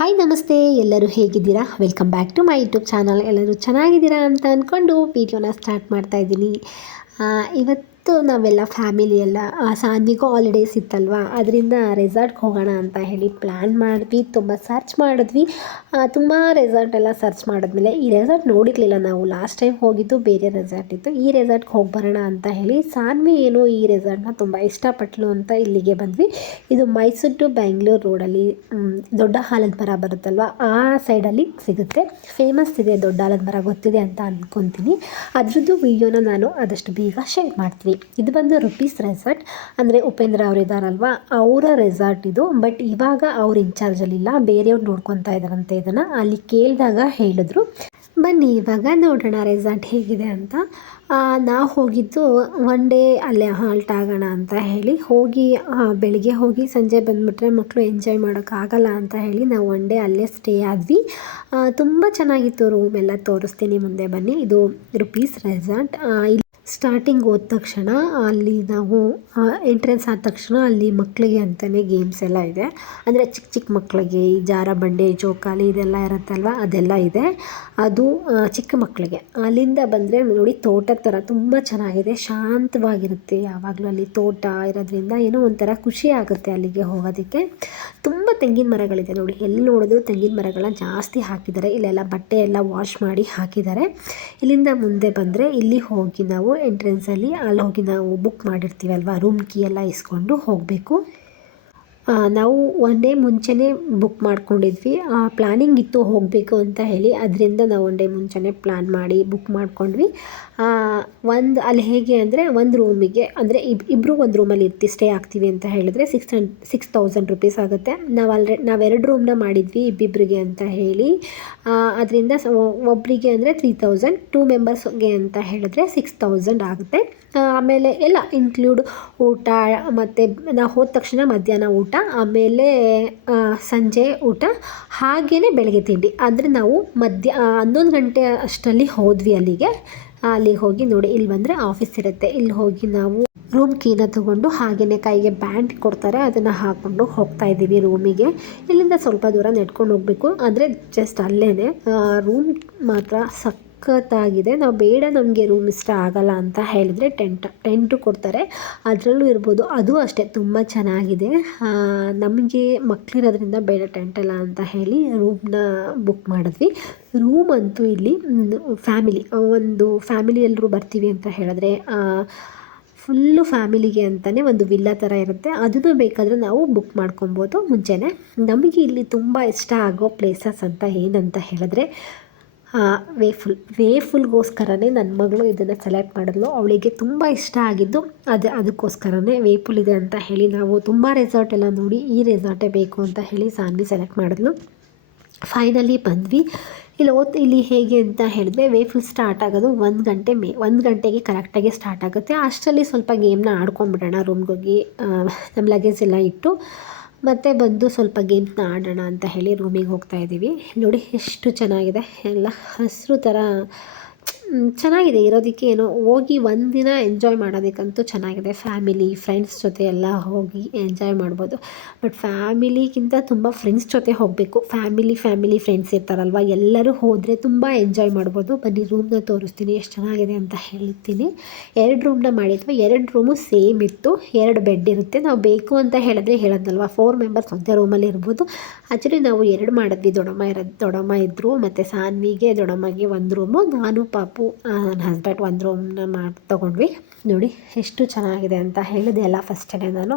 Hi, ನಮಸ್ತೆ. ಎಲ್ಲರೂ ಹೇಗಿದ್ದೀರಾ? Welcome back to my YouTube channel ಎಲ್ಲರೂ ಚೆನ್ನಾಗಿದ್ದೀರಾ ಅಂತ ಅಂದ್ಕೊಂಡು ವೀಡಿಯೋನ ಸ್ಟಾರ್ಟ್ ಮಾಡ್ತಾ ಇದ್ದೀನಿ. ಇವತ್ತು ನಾವೆಲ್ಲ ಫ್ಯಾಮಿಲಿ ಎಲ್ಲ ಸಾನ್ವಿಗೂ ಹಾಲಿಡೇಸ್ ಇತ್ತಲ್ವಾ? ಅದರಿಂದ ರೆಸಾರ್ಟ್ಗೆ ಹೋಗೋಣ ಅಂತ ಹೇಳಿ ಪ್ಲ್ಯಾನ್ ಮಾಡಿದ್ವಿ, ತುಂಬ ಸರ್ಚ್ ಮಾಡಿದ್ವಿ. ತುಂಬ ರೆಸಾರ್ಟ್ ಎಲ್ಲ ಸರ್ಚ್ ಮಾಡಿದ್ಮೇಲೆ ಈ ರೆಸಾರ್ಟ್ ನೋಡಿರಲಿಲ್ಲ ನಾವು. ಲಾಸ್ಟ್ ಟೈಮ್ ಹೋಗಿದ್ದು ಬೇರೆ ರೆಸಾರ್ಟ್ ಇತ್ತು. ಈ ರೆಸಾರ್ಟ್ಗೆ ಹೋಗಿ ಬರೋಣ ಅಂತ ಹೇಳಿ ಸಾನ್ವಿ ಏನು ಈ ರೆಸಾರ್ಟ್ನ ತುಂಬ ಇಷ್ಟಪಟ್ಲು ಅಂತ ಇಲ್ಲಿಗೆ ಬಂದ್ವಿ. ಇದು ಮೈಸೂರು ಟು ಬ್ಯಾಂಗ್ಳೂರು ರೋಡಲ್ಲಿ ದೊಡ್ಡ ಹಾಲದ ಮರ ಬರುತ್ತಲ್ವ? ಆ ಸೈಡಲ್ಲಿ ಸಿಗುತ್ತೆ. ಫೇಮಸ್ ಇದೆ ದೊಡ್ಡ ಹಾಲದ ಮರ, ಗೊತ್ತಿದೆ ಅಂತ ಅಂದ್ಕೊತೀನಿ ಅದರದ್ದು ವಿಡಿಯೋನ ನಾನು ಆದಷ್ಟು ಬೇಗ ಶೇರ್ ಮಾಡ್ತೀನಿ. ಇದು ಬಂದು ರುಪೀಸ್ ರೆಸಾರ್ಟ್. ಅಂದರೆ ಉಪೇಂದ್ರ ಅವರು ಇದ್ದಾರಲ್ವ ಅವರ ರೆಸಾರ್ಟ್ ಇದು. ಬಟ್ ಇವಾಗ ಅವ್ರು ಇನ್ಚಾರ್ಜಲ್ಲಿಲ್ಲ ಬೇರೆಯವ್ರು ನೋಡ್ಕೊತಾ ಇದ್ದಾರಂತೆ ಇದನ್ನು. ಅಲ್ಲಿ ಕೇಳಿದಾಗ ಹೇಳಿದ್ರು. ಬನ್ನಿ, ಇವಾಗ ನೋಡೋಣ ರೆಸಾರ್ಟ್ ಹೇಗಿದೆ ಅಂತ. ನಾ ಹೋಗಿದ್ದು ಒನ್ ಡೇ ಅಲ್ಲೇ ಹಾಲ್ಟ್ ಆಗೋಣ ಅಂತ ಹೇಳಿ, ಹೋಗಿ ಬೆಳಿಗ್ಗೆ ಹೋಗಿ ಸಂಜೆ ಬಂದುಬಿಟ್ರೆ ಮಕ್ಕಳು ಎಂಜಾಯ್ ಮಾಡೋಕ್ಕಾಗಲ್ಲ ಅಂತ ಹೇಳಿ ನಾವು ಒನ್ ಡೇ ಅಲ್ಲೇ ಸ್ಟೇ ಆದ್ವಿ. ತುಂಬ ಚೆನ್ನಾಗಿತ್ತು ರೂಮ್ ಎಲ್ಲ. ತೋರಿಸ್ತೀನಿ ಮುಂದೆ ಬನ್ನಿ. ಇದು ರುಪೀಸ್ ರೆಸಾರ್ಟ್. ಇಲ್ಲಿ ಸ್ಟಾರ್ಟಿಂಗ್ ಹೋದ ತಕ್ಷಣ ಅಲ್ಲಿ ನಾವು ಎಂಟ್ರೆನ್ಸ್ ಆದ ತಕ್ಷಣ ಅಲ್ಲಿ ಮಕ್ಕಳಿಗೆ ಅಂತಲೇ ಗೇಮ್ಸ್ ಎಲ್ಲ ಇದೆ. ಅಂದರೆ ಚಿಕ್ಕ ಚಿಕ್ಕ ಮಕ್ಕಳಿಗೆ ಈ ಜಾರ ಬಂಡೆ ಜೋಕಾಲಿ ಇದೆಲ್ಲ ಇರುತ್ತಲ್ವ? ಅದೆಲ್ಲ ಇದೆ. ಅದು ಚಿಕ್ಕ ಮಕ್ಕಳಿಗೆ ಅಲ್ಲಿಂದ ಬಂದರೆ ನೋಡಿ ತೋಟ ಥರ ತುಂಬ ಚೆನ್ನಾಗಿದೆ. ಶಾಂತವಾಗಿರುತ್ತೆ ಯಾವಾಗಲೂ ಅಲ್ಲಿ ತೋಟ ಇರೋದ್ರಿಂದ. ಏನೋ ಒಂಥರ ಖುಷಿ ಆಗುತ್ತೆ ಅಲ್ಲಿಗೆ ಹೋಗೋದಕ್ಕೆ. ತುಂಬ ತೆಂಗಿನ ಮರಗಳಿದೆ ನೋಡಿ. ಎಲ್ಲಿ ನೋಡಿದ್ರು ತೆಂಗಿನ ಮರಗಳನ್ನ ಜಾಸ್ತಿ ಹಾಕಿದ್ದಾರೆ. ಇಲ್ಲೆಲ್ಲ ಬಟ್ಟೆ ಎಲ್ಲ ವಾಶ್ ಮಾಡಿ ಹಾಕಿದ್ದಾರೆ. ಇಲ್ಲಿಂದ ಮುಂದೆ ಬಂದರೆ ಇಲ್ಲಿ ಹೋಗಿ ನಾವು ಎಂಟ್ರೆನ್ಸಲ್ಲಿ ಅಲ್ಲಿ ಹೋಗಿ ನಾವು ಬುಕ್ ಮಾಡಿರ್ತೀವಲ್ವ? ರೂಮ್ ಕೀ ಎಲ್ಲ ಇಸ್ಕೊಂಡು ಹೋಗಬೇಕು. ನಾವು ಒನ್ ಡೇ ಮುಂಚೆನೇ ಬುಕ್ ಮಾಡ್ಕೊಂಡಿದ್ವಿ. ಪ್ಲ್ಯಾನಿಂಗ್ ಇತ್ತು ಹೋಗಬೇಕು ಅಂತ ಹೇಳಿ. ಅದರಿಂದ ನಾವು ಒನ್ ಡೇ ಮುಂಚೆನೇ ಪ್ಲ್ಯಾನ್ ಮಾಡಿ ಬುಕ್ ಮಾಡ್ಕೊಂಡ್ವಿ. ಒಂದು, ಅಲ್ಲಿ ಹೇಗೆ ಅಂದರೆ ಒಂದು ರೂಮಿಗೆ ಅಂದರೆ ಇಬ್ ಇಬ್ಬರು ಒಂದು ರೂಮಲ್ಲಿ ಇರ್ತಿ ಸ್ಟೇ ಆಗ್ತೀವಿ ಅಂತ ಹೇಳಿದ್ರೆ six hundred six thousand rupees ಆಗುತ್ತೆ. ನಾವು ಆಲ್ರೆ ನಾವು ಎರಡು ರೂಮ್ನ ಮಾಡಿದ್ವಿ ಇಬ್ಬಿಬ್ಬರಿಗೆ ಅಂತ ಹೇಳಿ. ಅದರಿಂದ ಒಬ್ಬರಿಗೆ ಅಂದರೆ ತ್ರೀ ತೌಸಂಡ್ ಟೂ ಮೆಂಬರ್ಸ್ಗೆ ಅಂತ ಹೇಳಿದ್ರೆ ಸಿಕ್ಸ್ ತೌಸಂಡ್ ಆಗುತ್ತೆ. ಆಮೇಲೆ ಎಲ್ಲ ಇನ್ಕ್ಲೂಡ್ ಊಟ, ಮತ್ತು ನಾವು ಹೋದ ತಕ್ಷಣ ಮಧ್ಯಾಹ್ನ ಊಟ, ಆಮೇಲೆ ಸಂಜೆ ಊಟ ಹಾಗೆಯೇ ಬೆಳಗ್ಗೆ ತಿಂಡಿ. ಅಂದರೆ ನಾವು ಮಧ್ಯ ಹನ್ನೊಂದು ಗಂಟೆ ಅಷ್ಟರಲ್ಲಿ ಹೋದ್ವಿ ಅಲ್ಲಿಗೆ. ಅಲ್ಲಿಗೆ ಹೋಗಿ ನೋಡಿ, ಇಲ್ಲಿ ಬಂದರೆ ಆಫೀಸ್ ಇರುತ್ತೆ. ಇಲ್ಲಿ ಹೋಗಿ ನಾವು ರೂಮ್ ಕೀನ ತೊಗೊಂಡು ಹಾಗೆಯೇ ಕೈಗೆ ಬ್ಯಾಂಡ್ ಕೊಡ್ತಾರೆ. ಅದನ್ನು ಹಾಕ್ಕೊಂಡು ಹೋಗ್ತಾ ಇದ್ದೀವಿ ರೂಮಿಗೆ ಇಲ್ಲಿಂದ ಸ್ವಲ್ಪ ದೂರ ನೆಡ್ಕೊಂಡು ಹೋಗಬೇಕು. ಅಂದರೆ ಜಸ್ಟ್ ಅಲ್ಲೇ ರೂಮ್ ಮಾತ್ರ ಸಖತ್ತಾಗಿದೆ. ನಾವು ಬೇಡ ನಮಗೆ ರೂಮ್ ಇಷ್ಟ ಆಗಲ್ಲ ಅಂತ ಹೇಳಿದ್ರೆ ಟೆಂಟ್, ಟೆಂಟು ಕೊಡ್ತಾರೆ. ಅದರಲ್ಲೂ ಇರ್ಬೋದು. ಅದು ಅಷ್ಟೇ, ತುಂಬ ಚೆನ್ನಾಗಿದೆ. ನಮಗೆ ಮಕ್ಕಳಿರೋದ್ರಿಂದ ಬೇಡ ಟೆಂಟ್ ಎಲ್ಲ ಅಂತ ಹೇಳಿ ರೂಮ್ನ ಬುಕ್ ಮಾಡಿದ್ವಿ. ರೂಮ್ ಅಂತೂ ಇಲ್ಲಿ ಫ್ಯಾಮಿಲಿ ಒಂದು ಫ್ಯಾಮಿಲಿ ಎಲ್ಲರೂ ಬರ್ತೀವಿ ಅಂತ ಹೇಳಿದ್ರೆ ಫುಲ್ಲು ಫ್ಯಾಮಿಲಿಗೆ ಅಂತಲೇ ಒಂದು ವಿಲ್ಲಾ ಥರ ಇರುತ್ತೆ. ಅದನ್ನು ಬೇಕಾದರೆ ನಾವು ಬುಕ್ ಮಾಡ್ಕೊಬೋದು ಮುಂಚೆನೇ. ನಮಗೆ ಇಲ್ಲಿ ತುಂಬ ಇಷ್ಟ ಆಗೋ ಪ್ಲೇಸಸ್ ಅಂತ ಏನಂತ ಹೇಳಿದ್ರೆ ವೇಫುಲ್ ವೇಫುಲ್ಗೋಸ್ಕರನೇ ನನ್ನ ಮಗಳು ಇದನ್ನು ಸೆಲೆಕ್ಟ್ ಮಾಡಿದ್ಲು. ಅವಳಿಗೆ ತುಂಬ ಇಷ್ಟ ಆಗಿದ್ದು ಅದು, ಅದಕ್ಕೋಸ್ಕರನೇ ವೇಫುಲ್ ಇದೆ ಅಂತ ಹೇಳಿ ನಾವು ತುಂಬ ರೆಸಾರ್ಟ್ ಎಲ್ಲ ನೋಡಿ ಈ ರೆಸಾರ್ಟೇ ಬೇಕು ಅಂತ ಹೇಳಿ ಸಾನ್ವಿ ಸೆಲೆಕ್ಟ್ ಮಾಡಿದ್ಲು. ಫೈನಲಿ ಬಂದ್ವಿ. ಇಲ್ಲಿ ಓದ್, ಇಲ್ಲಿ ಹೇಗೆ ಅಂತ ಹೇಳಿದ್ರೆ ವೇಫುಲ್ ಸ್ಟಾರ್ಟ್ ಆಗೋದು ಒಂದು ಗಂಟೆ ಮೇ, ಒಂದು ಗಂಟೆಗೆ ಕರೆಕ್ಟಾಗಿ ಸ್ಟಾರ್ಟ್ ಆಗುತ್ತೆ. ಅಷ್ಟರಲ್ಲಿ ಸ್ವಲ್ಪ ಗೇಮ್ನ ಆಡ್ಕೊಂಬಿಡೋಣ ರೂಮ್ಗೋಗಿ ನಮ್ಮ ಲಗೇಜ್ ಎಲ್ಲ ಇಟ್ಟು. ಮತ್ತೆ ಬಂದು ಸ್ವಲ್ಪ ಗೇಮ್ಸ್ನ ಆಡೋಣ ಅಂತ ಹೇಳಿ ರೂಮಿಗೆ ಹೋಗ್ತಾ ಇದ್ದೀವಿ. ನೋಡಿ ಎಷ್ಟು ಚೆನ್ನಾಗಿದೆ. ಎಲ್ಲ ಹಸಿರು ಥರ ಚೆನ್ನಾಗಿದೆ. ಇರೋದಕ್ಕೆ ಏನೋ ಹೋಗಿ ಒಂದಿನ ಎಂಜಾಯ್ ಮಾಡೋದಕ್ಕಂತೂ ಚೆನ್ನಾಗಿದೆ. ಫ್ಯಾಮಿಲಿ ಫ್ರೆಂಡ್ಸ್ ಜೊತೆ ಎಲ್ಲ ಹೋಗಿ ಎಂಜಾಯ್ ಮಾಡ್ಬೋದು. ಬಟ್ ಫ್ಯಾಮಿಲಿಗಿಂತ ತುಂಬ ಫ್ರೆಂಡ್ಸ್ ಜೊತೆ ಹೋಗಬೇಕು. ಫ್ಯಾಮಿಲಿ ಫ್ಯಾಮಿಲಿ ಫ್ರೆಂಡ್ಸ್ ಇರ್ತಾರಲ್ವ? ಎಲ್ಲರೂ ಹೋದರೆ ತುಂಬ ಎಂಜಾಯ್ ಮಾಡ್ಬೋದು. ಬನ್ನಿ ರೂಮ್ನ ತೋರಿಸ್ತೀನಿ. ಎಷ್ಟು ಚೆನ್ನಾಗಿದೆ ಅಂತ ಹೇಳ್ತೀನಿ. ಎರಡು ರೂಮ್ನ ಮಾಡಿದ್ವಿ. ಎರಡು ರೂಮು ಸೇಮ್ ಇತ್ತು. ಎರಡು ಬೆಡ್ ಇರುತ್ತೆ. ನಾವು ಬೇಕು ಅಂತ ಹೇಳಿದ್ರೆ ಹೇಳೋದಲ್ವ ಫೋರ್ ಮೆಂಬರ್ಸ್ ಒಂದೇ ರೂಮಲ್ಲಿ ಇರ್ಬೋದು. ಆ್ಯಕ್ಚುಲಿ ನಾವು ಎರಡು ಮಾಡಿದ್ವಿ. ದೊಡ್ಡಮ್ಮ ಇರೋದು ದೊಡ್ಡಮ್ಮ ಇದ್ದರು ಮತ್ತು ಸಾನ್ವಿಗೆ, ದೊಡ್ಡಮ್ಮಗೆ ಒಂದು ರೂಮು ನಾನು, ಪಾಪು ಆ, ನನ್ನ ಹಸ್ಬೆಂಡ್ ಒಂದು ರೂಮ್ನ ಮಾಡಿ ತೊಗೊಂಡ್ವಿ. ನೋಡಿ ಎಷ್ಟು ಚೆನ್ನಾಗಿದೆ ಅಂತ ಹೇಳಿದೆ ಅಲ್ಲ ಫಸ್ಟೇ ನಾನು.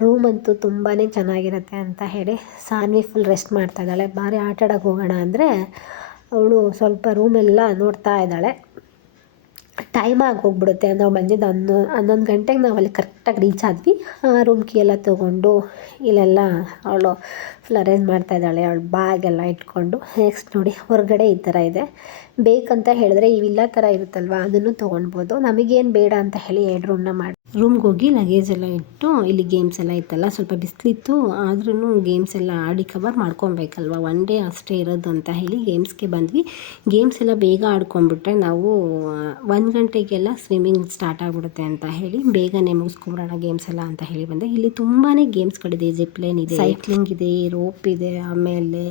ರೂಮ್ ಅಂತೂ ತುಂಬಾ ಚೆನ್ನಾಗಿರುತ್ತೆ ಅಂತ ಹೇಳಿ ಸಾನ್ವಿ ಫುಲ್ ರೆಸ್ಟ್ ಮಾಡ್ತಾ ಇದ್ದಾಳೆ. ಭಾರಿ ಆಟ ಹೋಗೋಣ ಅಂದರೆ ಅವಳು ಸ್ವಲ್ಪ ರೂಮೆಲ್ಲ ನೋಡ್ತಾ ಇದ್ದಾಳೆ. ಟೈಮ್ ಆಗಿ ಹೋಗ್ಬಿಡುತ್ತೆ. ನಾವು ಬಂದಿದ್ದು ಹನ್ನೊ ಹನ್ನೊಂದು ಗಂಟೆಗೆ ನಾವು ಕರೆಕ್ಟಾಗಿ ರೀಚ್ ಆದ್ವಿ. ರೂಮ್ ಕೀ ಎಲ್ಲ ತೊಗೊಂಡು ಇಲ್ಲೆಲ್ಲ ಅವಳು ಫುಲ್ ಅರೇಂಜ್ ಮಾಡ್ತಾ ಇದ್ದಾಳೆ. ಅವಳು ಬ್ಯಾಗ್ ಎಲ್ಲ ಇಟ್ಕೊಂಡು ನೆಕ್ಸ್ಟ್ ನೋಡಿ ಹೊರಗಡೆ ಈ ಥರ ಇದೆ. ಬೇಕಂತ ಹೇಳಿದ್ರೆ ಈ ಥರ ಇರುತ್ತಲ್ವ? ಅದನ್ನು ತೊಗೊಳ್ಬೋದು. ನಮಗೇನು ಬೇಡ ಅಂತ ಹೇಳಿ ಎರಡು ರೂಮ್ನ ಮಾಡಿ ರೂಮ್ಗೆ ಹೋಗಿ ಲಗೇಜ್ ಎಲ್ಲ ಇಟ್ಟು ಇಲ್ಲಿ ಗೇಮ್ಸ್ ಎಲ್ಲ ಇತ್ತಲ್ಲ, ಸ್ವಲ್ಪ ಬಿಸಿಲಿತ್ತು ಆದ್ರೂ ಗೇಮ್ಸ್ ಎಲ್ಲ ಆಡಿ ಕವರ್ ಮಾಡ್ಕೊಬೇಕಲ್ವ? ಒನ್ ಡೇ ಅಷ್ಟೇ ಇರೋದು ಅಂತ ಹೇಳಿ ಗೇಮ್ಸ್ಗೆ ಬಂದ್ವಿ. ಗೇಮ್ಸ್ ಎಲ್ಲ ಬೇಗ ಆಡ್ಕೊಂಡ್ಬಿಟ್ರೆ ನಾವು ಒಂದು ಗಂಟೆಗೆಲ್ಲ ಸ್ವಿಮ್ಮಿಂಗ್ ಸ್ಟಾರ್ಟ್ ಆಗಿಬಿಡುತ್ತೆ ಅಂತ ಹೇಳಿ ಬೇಗನೆ ಮುಗಿಸ್ಕೊಂಬಿಡೋಣ ಗೇಮ್ಸ್ ಎಲ್ಲ ಅಂತ ಹೇಳಿ ಬಂದೆ. ಇಲ್ಲಿ ತುಂಬಾ ಗೇಮ್ಸ್ಗಳಿದೆ ಜಿಪ್ಲೈನ್ ಇದೆ. ಸೈಕ್ಲಿಂಗ್ ಇದೆ ರೋಪ್ ಇದೆ ಆಮೇಲೆ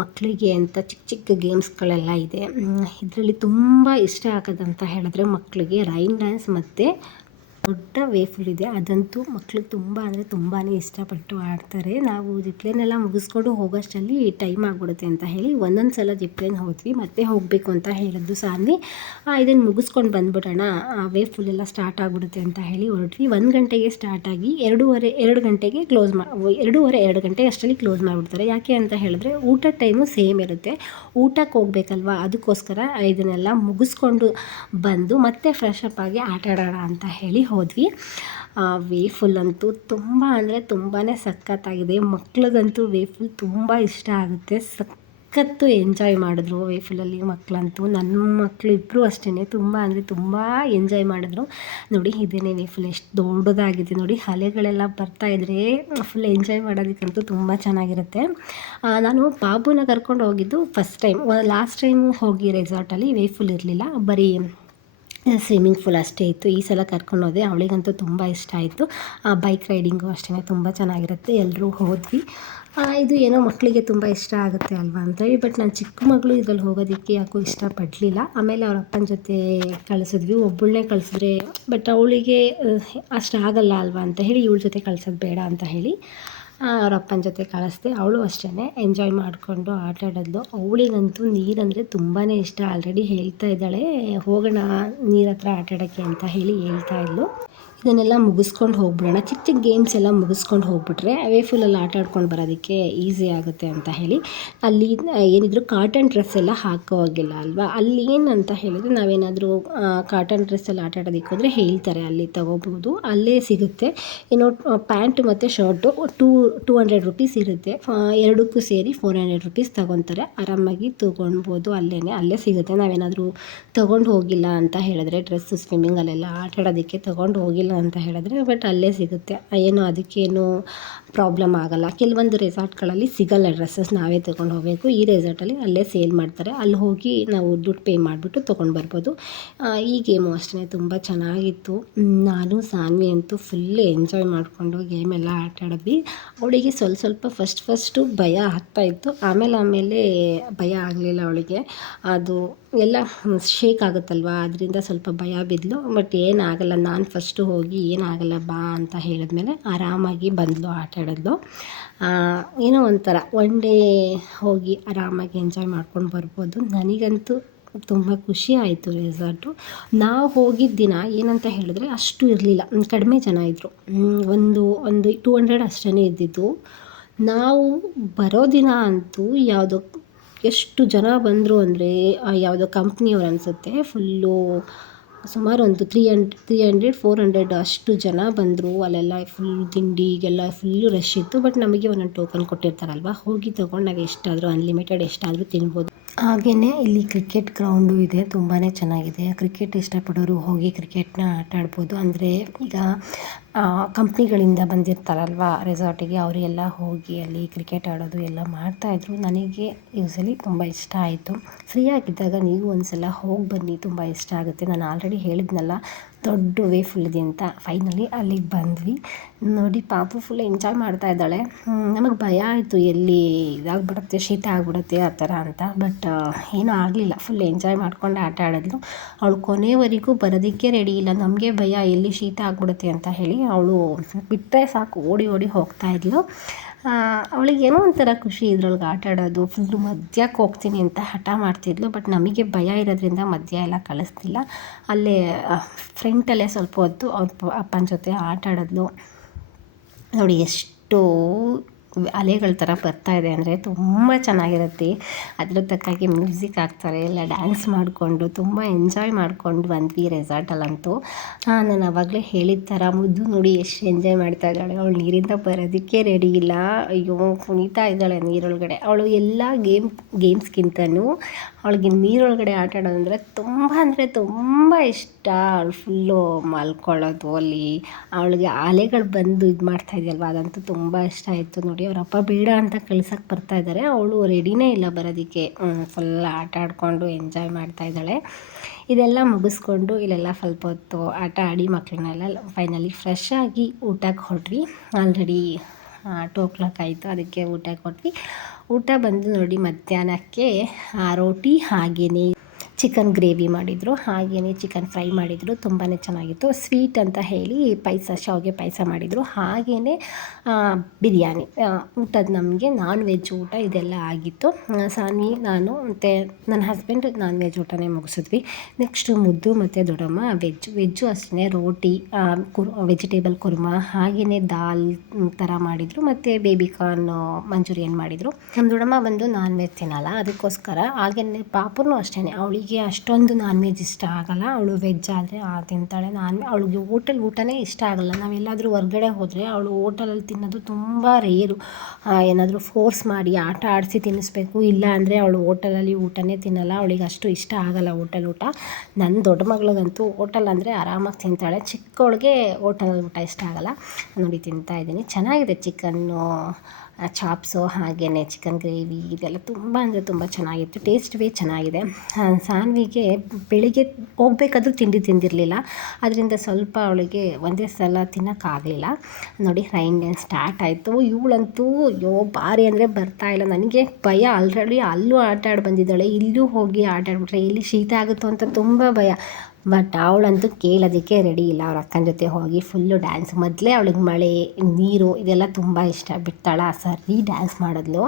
ಮಕ್ಕಳಿಗೆ ಅಂತ ಚಿಕ್ಕ ಚಿಕ್ಕ ಗೇಮ್ಸ್ಗಳೆಲ್ಲ ಇದೆ. ಇದರಲ್ಲಿ ತುಂಬ ಇಷ್ಟ ಆಗೋದಂತ ಹೇಳಿದ್ರೆ ಮಕ್ಕಳಿಗೆ ರೈನ್ ಡ್ಯಾನ್ಸ್ ಮತ್ತು ದೊಡ್ಡ ವೇಫುಲ್ ಇದೆ. ಅದಂತೂ ಮಕ್ಕಳು ತುಂಬ ಅಂದರೆ ತುಂಬಾ ಇಷ್ಟಪಟ್ಟು ಆಡ್ತಾರೆ. ನಾವು ಜಿಪ್ಲೈನೆಲ್ಲ ಮುಗಿಸ್ಕೊಂಡು ಹೋಗೋಷ್ಟರಲ್ಲಿ ಟೈಮ್ ಆಗಿಬಿಡುತ್ತೆ ಅಂತ ಹೇಳಿ ಒಂದೊಂದು ಸಲ ಜಿಪ್ಲೈನ್ ಹೋದ್ವಿ. ಮತ್ತೆ ಹೋಗಬೇಕು ಅಂತ ಹೇಳಿದ್ದು ಸಾನ್ವಿ. ಇದನ್ನು ಮುಗಿಸ್ಕೊಂಡು ಬಂದ್ಬಿಡೋಣ. ವೇಫುಲ್ ಎಲ್ಲ ಸ್ಟಾರ್ಟ್ ಆಗಿಬಿಡುತ್ತೆ ಅಂತ ಹೇಳಿ ಹೊರಟ್ವಿ. ಒಂದು ಗಂಟೆಗೆ ಸ್ಟಾರ್ಟ್ ಆಗಿ ಎರಡೂವರೆ, ಎರಡು ಗಂಟೆಗೆ ಕ್ಲೋಸ್ ಮಾ, ಎರಡೂವರೆ, ಎರಡು ಗಂಟೆ ಅಷ್ಟರಲ್ಲಿ ಕ್ಲೋಸ್ ಮಾಡಿಬಿಡ್ತಾರೆ. ಯಾಕೆ ಅಂತ ಹೇಳಿದ್ರೆ ಊಟ ಟೈಮು ಸೇಮ್ ಇರುತ್ತೆ. ಊಟಕ್ಕೆ ಹೋಗ್ಬೇಕಲ್ವಾ? ಅದಕ್ಕೋಸ್ಕರ ಇದನ್ನೆಲ್ಲ ಮುಗಿಸ್ಕೊಂಡು ಬಂದು ಮತ್ತೆ ಫ್ರೆಶ್ ಅಪ್ ಆಗಿ ಆಟ ಆಡೋಣ ಅಂತ ಹೇಳಿ ಹೋದ್ವಿ. ವೇಫುಲ್ ಅಂತೂ ತುಂಬ ಅಂದರೆ ತುಂಬಾ ಸಖತ್ತಾಗಿದೆ. ಮಕ್ಳಿಗಂತೂ ವೇಫುಲ್ ತುಂಬ ಇಷ್ಟ ಆಗುತ್ತೆ. ಸಖತ್ತು ಎಂಜಾಯ್ ಮಾಡಿದ್ರು ವೇಫುಲಲ್ಲಿ ಮಕ್ಕಳಂತೂ ನನ್ನ ಮಕ್ಕಳು ಇಬ್ಬರು ಅಷ್ಟೇ ತುಂಬ ಅಂದರೆ ತುಂಬ ಎಂಜಾಯ್ ಮಾಡಿದ್ರು. ನೋಡಿ, ಇದೇನೆ ವೇಫುಲ್ ಎಷ್ಟು ದೊಡ್ಡದಾಗಿದೆ. ನೋಡಿ ಅಲೆಗಳೆಲ್ಲ ಬರ್ತಾ ಇದ್ರೆ ಫುಲ್ ಎಂಜಾಯ್ ಮಾಡೋದಕ್ಕಂತೂ ತುಂಬ ಚೆನ್ನಾಗಿರುತ್ತೆ. ನಾನು ಬಾಬುನ ಕರ್ಕೊಂಡು ಹೋಗಿದ್ದು ಫಸ್ಟ್ ಟೈಮ್ ಲಾಸ್ಟ್ ಟೈಮ್ ಹೋಗಿ ರೆಸಾರ್ಟಲ್ಲಿ ವೇಫುಲ್ ಇರಲಿಲ್ಲ. ಬರೀ ಸ್ವಿಮ್ಮಿಂಗ್ ಫೂಲ್ ಅಷ್ಟೇ ಇತ್ತು. ಈ ಸಲ ಕರ್ಕೊಂಡು ಹೋದೆ. ಅವಳಿಗಂತೂ ತುಂಬ ಇಷ್ಟ ಆಯಿತು. ಬೈಕ್ ರೈಡಿಂಗು ಅಷ್ಟೇ ತುಂಬ ಚೆನ್ನಾಗಿರುತ್ತೆ. ಎಲ್ಲರೂ ಹೋದ್ವಿ. ಇದು ಏನೋ ಮಕ್ಕಳಿಗೆ ತುಂಬ ಇಷ್ಟ ಆಗುತ್ತೆ ಅಲ್ವಾ ಅಂತೇಳಿ ಬಟ್ ನನ್ನ ಚಿಕ್ಕ ಮಗಳು ಇದರಲ್ಲಿ ಹೋಗೋದಕ್ಕೆ ಯಾಕೂ ಇಷ್ಟಪಡಲಿಲ್ಲ ಆಮೇಲೆ ಅವ್ರ ಅಪ್ಪನ ಜೊತೆ ಕಳಿಸಿದ್ವಿ. ಒಬ್ಬಳನ್ನೇ ಕಳಿಸಿದ್ರೆ ಬಟ್ ಅವಳಿಗೆ ಅಷ್ಟು ಆಗಲ್ಲ ಅಲ್ವಾ ಅಂತ ಹೇಳಿ, ಇವಳ ಜೊತೆ ಕಳ್ಸೋದು ಬೇಡ ಅಂತ ಹೇಳಿ. ಅವ್ರ ಅಪ್ಪನ ಜೊತೆ ಕಳಿಸ್ದೆ. ಅವಳು ಅಷ್ಟೇ ಎಂಜಾಯ್ ಮಾಡಿಕೊಂಡು ಆಟ ಆಡೋದು ಅವಳಿಗಂತೂ ನೀರಂದರೆ ತುಂಬಾ ಇಷ್ಟ. ಆಲ್ರೆಡಿ ಹೇಳ್ತಾ ಇದ್ದಾಳೆ, ಹೋಗೋಣ ನೀರತ್ರ ಆಟ ಆಡೋಕ್ಕೆ ಅಂತ ಹೇಳಿ ಹೇಳ್ತಾ ಇದ್ಲು. ಇದನ್ನೆಲ್ಲ ಮುಗಿಸ್ಕೊಂಡು ಹೋಗ್ಬಿಡೋಣ. ಚಿಕ್ಕ ಚಿಕ್ಕ ಗೇಮ್ಸ್ ಎಲ್ಲ ಮುಗಿಸ್ಕೊಂಡು ಹೋಗ್ಬಿಟ್ರೆ ಅವೇ ಫುಲ್ಲಲ್ಲಿ ಆಟ ಆಡ್ಕೊಂಡು ಬರೋದಕ್ಕೆ ಈಸಿ ಆಗುತ್ತೆ ಅಂತ ಹೇಳಿ. ಅಲ್ಲಿ ಏನಿದ್ರು ಕಾಟನ್ ಡ್ರೆಸ್ ಎಲ್ಲ ಹಾಕೋ ಹೋಗಿಲ್ಲ ಅಲ್ವಾ? ಅಲ್ಲಿ ಏನಂತ ಹೇಳಿದರೆ ನಾವೇನಾದರೂ ಕಾಟನ್ ಡ್ರೆಸ್ಸಲ್ಲಿ ಆಟ ಆಡೋದಕ್ಕೆ ಹೋದರೆ ಹೇಳ್ತಾರೆ, ಅಲ್ಲಿ ತಗೋಬೋದು ಅಲ್ಲೇ ಸಿಗುತ್ತೆ. ಏನೋ ಪ್ಯಾಂಟ್ ಮತ್ತು shirt two two hundred rupees ಇರುತ್ತೆ. ಎರಡಕ್ಕೂ ಸೇರಿ ಫೋರ್ ಹಂಡ್ರೆಡ್ ರುಪೀಸ್ ತೊಗೊತಾರೆ. ಆರಾಮಾಗಿ ತೊಗೊಳ್ಬೋದು ಅಲ್ಲೇ ಅಲ್ಲೇ ಸಿಗುತ್ತೆ. ನಾವೇನಾದರೂ ತೊಗೊಂಡು ಹೋಗಿಲ್ಲ ಅಂತ ಹೇಳಿದ್ರೆ ಡ್ರೆಸ್ಸು ಸ್ವಿಮ್ಮಿಂಗಲ್ಲೆಲ್ಲ ಆಟ ಆಡೋದಕ್ಕೆ ತೊಗೊಂಡು ಹೋಗಿಲ್ಲ ಅಂತ ಹೇಳಿದ್ರೆ ಬಟ್ ಅಲ್ಲೇ ಸಿಗುತ್ತೆ. ಏನು ಅದಕ್ಕೇನು ಪ್ರಾಬ್ಲಮ್ ಆಗೋಲ್ಲ. ಕೆಲವೊಂದು ರೆಸಾರ್ಟ್ಗಳಲ್ಲಿ ಸಿಗಲ್ಲ ಡ್ರೆಸ್ಸಸ್ ನಾವೇ ತೊಗೊಂಡು ಹೋಗಬೇಕು. ಈ ರೆಸಾರ್ಟಲ್ಲಿ ಅಲ್ಲೇ ಸೇಲ್ ಮಾಡ್ತಾರೆ. ಅಲ್ಲಿ ಹೋಗಿ ನಾವು ದುಡ್ಡು ಪೇ ಮಾಡಿಬಿಟ್ಟು ತೊಗೊಂಡು ಬರ್ಬೋದು. ಈ ಗೇಮು ಅಷ್ಟೇ. ತುಂಬ ಚೆನ್ನಾಗಿತ್ತು. ನಾನು, ಸಾನ್ವಿ ಅಂತೂ ಫುಲ್ ಎಂಜಾಯ್ ಮಾಡಿಕೊಂಡು ಗೇಮೆಲ್ಲ ಆಟ ಆಡಿದ್ವಿ. ಅವಳಿಗೆ ಸ್ವಲ್ಪ ಸ್ವಲ್ಪ ಫಸ್ಟ್ ಫಸ್ಟು ಭಯ ಆಗ್ತಾಯಿತ್ತು ಆಮೇಲೆ ಆಮೇಲೆ ಭಯ ಆಗಲಿಲ್ಲ ಅವಳಿಗೆ. ಅದು ಎಲ್ಲ ಶೇಕ್ ಆಗುತ್ತಲ್ವ? ಅದರಿಂದ ಸ್ವಲ್ಪ ಭಯ ಬಿದ್ದಳು ಬಟ್ ಏನಾಗಲ್ಲ ನಾನು ಫಸ್ಟು ಹೋಗಿ ಏನಾಗಲ್ಲ ಬಾ ಅಂತ ಹೇಳಿದ್ಮೇಲೆ ಆರಾಮಾಗಿ ಬಂದಳು ಆಟ ಆಡಿದ್ಲು ಏನೋ ಒಂಥರ ಒನ್ ಡೇ ಹೋಗಿ ಆರಾಮಾಗಿ ಎಂಜಾಯ್ ಮಾಡ್ಕೊಂಡು ಬರ್ಬೋದು. ನನಗಂತೂ ತುಂಬ ಖುಷಿ ಆಯಿತು ರೆಸಾರ್ಟು ನಾವು ಹೋಗಿದ್ದ ದಿನ ಏನಂತ ಹೇಳಿದ್ರೆ ಅಷ್ಟು ಇರಲಿಲ್ಲ. ಕಡಿಮೆ ಜನ ಇದ್ದರು ಒಂದು ಒಂದು ಟೂ ಹಂಡ್ರೆಡ್ ಅಷ್ಟೇ ಇದ್ದಿದ್ದು. ನಾವು ಬರೋ ದಿನ ಅಂತೂ ಯಾವುದೋ ಎಷ್ಟು ಜನ ಬಂದರು ಅಂದರೆ ಯಾವುದೋ ಕಂಪ್ನಿಯವ್ರು ಅನಿಸುತ್ತೆ. ಫುಲ್ಲು ಸುಮಾರು ಒಂದು three hundred three hundred four hundred ಅಷ್ಟು ಜನ ಬಂದರು. ಅಲ್ಲೆಲ್ಲ ಫುಲ್ ತಿಂಡಿಗೆಲ್ಲ ಫುಲ್ಲು ರಶ್ ಇತ್ತು. ಬಟ್ ನಮಗೆ ಒಂದೊಂದು ಟೋಕನ್ ಕೊಟ್ಟಿರ್ತಾರಲ್ವ? ಹೋಗಿ ತೊಗೊಂಡು ನಾವು ಎಷ್ಟಾದರೂ ಅನ್ಲಿಮಿಟೆಡ್ ಎಷ್ಟಾದರೂ ತಿನ್ಬೋದು. ಹಾಗೆಯೇ ಇಲ್ಲಿ ಕ್ರಿಕೆಟ್ ಗ್ರೌಂಡು ಇದೆ. ತುಂಬಾ ಚೆನ್ನಾಗಿದೆ. ಕ್ರಿಕೆಟ್ ಇಷ್ಟಪಡೋರು ಹೋಗಿ ಕ್ರಿಕೆಟ್ನ ಆಟ ಆಡ್ಬೋದು. ಅಂದರೆ ಈಗ ಕಂಪ್ನಿಗಳಿಂದ ಬಂದಿರ್ತಾರಲ್ವ, ರೆಸಾರ್ಟಿಗೆ ಅವರೆಲ್ಲ ಹೋಗಿ ಅಲ್ಲಿ ಕ್ರಿಕೆಟ್ ಆಡೋದು ಎಲ್ಲ ಮಾಡ್ತಾಯಿದ್ರು ನನಗೆ ಯೂಸಲಿ ತುಂಬ ಇಷ್ಟ ಆಯಿತು. ಫ್ರೀ ಆಗಿದ್ದಾಗ ನೀವು ಒಂದು ಸಲ ಹೋಗಿ ಬನ್ನಿ, ತುಂಬ ಇಷ್ಟ ಆಗುತ್ತೆ. ನಾನು ಆಲ್ರೆಡಿ ಹೇಳಿದ್ನಲ್ಲ, ದೊಡ್ಡ ವೇ ಫುಲ್ ಇದೆ ಅಂತ. ಫೈನಲಿ ಅಲ್ಲಿಗೆ ಬಂದ್ವಿ. ನೋಡಿ, ಪಾಪು ಫುಲ್ ಎಂಜಾಯ್ ಮಾಡ್ತಾ ಇದ್ದಾಳೆ. ನಮಗೆ ಭಯ ಆಯಿತು, ಎಲ್ಲಿ ಇದಾಗ್ಬಿಡುತ್ತೆ, ಶೀತ ಆಗ್ಬಿಡುತ್ತೆ ಆ ಥರ ಅಂತ. ಬಟ್ ಏನೂ ಆಗಲಿಲ್ಲ. ಫುಲ್ ಎಂಜಾಯ್ ಮಾಡ್ಕೊಂಡು ಆಟ ಆಡಿದ್ಲು. ಅವಳು ಕೊನೆವರೆಗೂ ಬರೋದಕ್ಕೆ ರೆಡಿ ಇಲ್ಲ. ನಮಗೆ ಭಯ, ಎಲ್ಲಿ ಶೀತ ಆಗ್ಬಿಡುತ್ತೆ ಅಂತ ಹೇಳಿ ಅವಳು ಬಿಟ್ಟರೆ ಸಾಕು, ಓಡಿ ಓಡಿ ಹೋಗ್ತಾ ಇದ್ಲು. ಏನೋ ಒಂಥರ ಖುಷಿ ಇದ್ರೊಳಗೆ ಆಟ ಆಡೋದು ಫುಲ್ಲು ಮಧ್ಯಕ್ಕೆ ಹೋಗ್ತೀನಿ ಅಂತ ಹಠ ಮಾಡ್ತಿದ್ಲು ಬಟ್ ನಮಗೆ ಭಯ ಇರೋದ್ರಿಂದ ಮದ್ಯ ಎಲ್ಲ ಕಳಿಸ್ತಿಲ್ಲ. ಅಲ್ಲೇ ಫ್ರೆಂಟಲ್ಲೇ ಸ್ವಲ್ಪ ಹೊತ್ತು ಅವ್ರ ಅಪ್ಪನ ಜೊತೆ ಆಟ ನೋಡಿ, ಎಷ್ಟು ಅಲೆಗಳ ಥರ ಬರ್ತಾ ಇದೆ ಅಂದರೆ ತುಂಬ ಚೆನ್ನಾಗಿರುತ್ತೆ. ಅದ್ರ ತಕ್ಕಾಗಿ ಮ್ಯೂಸಿಕ್ ಹಾಕ್ತಾರೆ, ಎಲ್ಲ ಡ್ಯಾನ್ಸ್ ಮಾಡಿಕೊಂಡು, ತುಂಬ ಎಂಜಾಯ್ ಮಾಡ್ಕೊಂಡು ಬಂದ್ವಿ ರೆಸಾರ್ಟಲ್ಲಂತೂ ನಾನು ಆವಾಗಲೇ ಹೇಳಿದ ಥರ ಮುದ್ದು ನೋಡಿ ಎಷ್ಟು ಎಂಜಾಯ್ ಮಾಡ್ತಾ ಇದ್ದಾಳೆ. ಅವಳು ನೀರಿಂದ ಬರೋದಕ್ಕೆ ರೆಡಿ ಇಲ್ಲ. ಅಯ್ಯೋ, ಕುಣಿತಾ ಇದ್ದಾಳೆ ನೀರೊಳಗಡೆ. ಅವಳು ಎಲ್ಲ ಗೇಮ್ ಗೇಮ್ಸ್ಗಿಂತನೂ ಅವಳಿಗೆ ನೀರೊಳಗಡೆ ಆಟ ಆಡೋದಂದರೆ ತುಂಬ ಅಂದರೆ ತುಂಬ ಇಷ್ಟ. ಅವಳು ಫುಲ್ಲು ಮಲ್ಕೊಳ್ಳೋದು, ಅಲ್ಲಿ ಅವಳಿಗೆ ಅಲೆಗಳು ಬಂದು ಇದು ಮಾಡ್ತಾ ಇದೆಯಲ್ವ? ಅದಂತೂ ತುಂಬ ಇಷ್ಟ ಆಯಿತು ನೋಡಿ. ಅವ್ರ ಅಪ್ಪ ಬೇಡ ಅಂತ ಕಳ್ಸಕ್ಕೆ ಬರ್ತಾ ಇದ್ದಾರೆ. ಅವಳು ರೆಡಿನೇ ಇಲ್ಲ ಬರೋದಕ್ಕೆ. ಫುಲ್ ಆಟ ಆಡಿಕೊಂಡು ಎಂಜಾಯ್ ಮಾಡ್ತಾ ಇದ್ದಾಳೆ. ಇದೆಲ್ಲ ಮುಗಿಸ್ಕೊಂಡು ಇಲ್ಲೆಲ್ಲ ಸ್ವಲ್ಪ ಹೊತ್ತು ಆಟ ಆಡಿ ಮಕ್ಕಳನ್ನೆಲ್ಲ ಫೈನಲಿ ಫ್ರೆಶ್ ಆಗಿ ಊಟಕ್ಕೆ ಹೊರಟ್ವಿ. ಆಲ್ರೆಡಿ ಟೂ ಓ ಕ್ಲಾಕ್ ಆಯಿತು. ಅದಕ್ಕೆ ಊಟ ಕೊಟ್ವಿ ಊಟ ಬಂದು ನೋಡಿ ಮಧ್ಯಾಹ್ನಕ್ಕೆ ರೋಟಿ ಹಾಗೆಯೇ ಚಿಕನ್ ಗ್ರೇವಿ ಮಾಡಿದರು ಹಾಗೆಯೇ ಚಿಕನ್ ಫ್ರೈ ಮಾಡಿದರು ತುಂಬಾ ಚೆನ್ನಾಗಿತ್ತು. ಸ್ವೀಟ್ ಅಂತ ಹೇಳಿ ಪಾಯಸ, ಶಾವಿಗೆ ಪಾಯಸ ಮಾಡಿದರು. ಹಾಗೆಯೇ ಬಿರಿಯಾನಿ. ಊಟದ ನಮಗೆ ನಾನ್ ವೆಜ್ ಊಟ ಇದೆಲ್ಲ ಆಗಿತ್ತು. ಸಾನಿ ನಾನು ಮತ್ತು ನನ್ನ ಹಸ್ಬೆಂಡ್ ನಾನ್ ವೆಜ್ ಊಟನೇ ಮುಗಿಸಿದ್ವಿ. ನೆಕ್ಸ್ಟು ಮುದ್ದು ಮತ್ತು ದೊಡ್ಡಮ್ಮ ವೆಜ್ ವೆಜ್ಜು ಅಷ್ಟೇ ರೋಟಿ ಕುರ್ ವೆಜಿಟೇಬಲ್ ಕುರ್ಮ ಹಾಗೆಯೇ ದಾಲ್ ಥರ ಮಾಡಿದರು. ಮತ್ತು ಬೇಬಿ ಕಾರ್ನ್ ಮಂಚೂರಿಯನ್ ಮಾಡಿದರು. ನಮ್ಮ ದೊಡ್ಡಮ್ಮ ಬಂದು ನಾನ್ ವೆಜ್ ತಿನ್ನಲ್ಲ, ಅದಕ್ಕೋಸ್ಕರ ಹಾಗೆಯೇ ಪಾಪುನೂ ಅಷ್ಟೇ ಅವಳಿಗೆ ಅಷ್ಟೊಂದು ನಾನ್ ವೆಜ್ ಇಷ್ಟ ಆಗಲ್ಲ. ಅವಳು ವೆಜ್ ಆದರೆ ತಿಂತಾಳೆ. ನಾನ್ ಅವಳಿಗೆ ಹೋಟೆಲ್ ಊಟನೇ ಇಷ್ಟ ಆಗಲ್ಲ. ನಾವೆಲ್ಲಾದರೂ ಹೊರ್ಗಡೆ ಹೋದರೆ ಅವಳು ಹೋಟೆಲಲ್ಲಿ ತಿನ್ನೋದು ತುಂಬ ರೇರು ಏನಾದರೂ ಫೋರ್ಸ್ ಮಾಡಿ ಆಟ ಆಡಿಸಿ ತಿನ್ನಿಸ್ಬೇಕು. ಇಲ್ಲ ಅಂದರೆ ಅವಳು ಹೋಟೆಲಲ್ಲಿ ಊಟನೇ ತಿನ್ನಲ್ಲ. ಅವಳಿಗೆ ಅಷ್ಟು ಇಷ್ಟ ಆಗಲ್ಲ ಹೋಟೆಲ್ ಊಟ. ನನ್ನ ದೊಡ್ಡ ಮಗಳಿಗಂತೂ ಹೋಟೆಲ್ ಅಂದರೆ ಆರಾಮಾಗಿ ತಿಂತಾಳೆ. ಚಿಕ್ಕವಳಿಗೆ ಹೋಟೆಲಲ್ಲಿ ಊಟ ಇಷ್ಟ ಆಗಲ್ಲ. ನೋಡಿ ತಿಂತಾ ಇದ್ದೀನಿ. ಚೆನ್ನಾಗಿದೆ ಚಿಕನ್ನು ಚಾಪ್ಸು ಹಾಗೆಯೇ ಚಿಕನ್ ಗ್ರೇವಿ ಇದೆಲ್ಲ ತುಂಬ ಅಂದರೆ ತುಂಬ ಚೆನ್ನಾಗಿತ್ತು ಟೇಸ್ಟ್ ಚೆನ್ನಾಗಿದೆ. ಸಾನ್ವಿಗೆ ಬೆಳಿಗ್ಗೆ ಹೋಗ್ಬೇಕಾದ್ರೂ ತಿಂಡಿ ತಿಂದಿರಲಿಲ್ಲ ಅದರಿಂದ ಸ್ವಲ್ಪ ಅವಳಿಗೆ ಒಂದೇ ಸಲ ತಿನ್ನೋಕ್ಕಾಗಲಿಲ್ಲ. ನೋಡಿ, ರೈನ್ ಸ್ಟಾರ್ಟ್ ಆಯಿತು. ಇವಳಂತೂ ಅಯ್ಯೋ ಬಾರಿ ಅಂದರೆ ಇಲ್ಲ. ನನಗೆ ಭಯ ಆಲ್ರೆಡಿ ಅಲ್ಲೂ ಆಟ ಆಡಿ ಬಂದಿದ್ದಾಳೆ, ಇಲ್ಲೂ ಹೋಗಿ ಆಟ ಆಡ್ಬಿಟ್ರೆ ಇಲ್ಲಿ ಶೀತ ಆಗುತ್ತೋ ಅಂತ ತುಂಬ ಭಯ. ಬಟ್ ಅವಳಂತೂ ಕೇಳೋದಕ್ಕೆ ರೆಡಿ ಇಲ್ಲ. ಅವ್ರ ಅಕ್ಕನ ಜೊತೆ ಹೋಗಿ ಫುಲ್ಲು ಡ್ಯಾನ್ಸ್ ಮೊದಲೇ ಅವಳಿಗೆ ಮಳೆ, ನೀರು ಇದೆಲ್ಲ ತುಂಬ ಇಷ್ಟ. ಬಿಡ್ತಾಳ ಸರಿ ಡ್ಯಾನ್ಸ್ ಮಾಡಿದ್ಲು.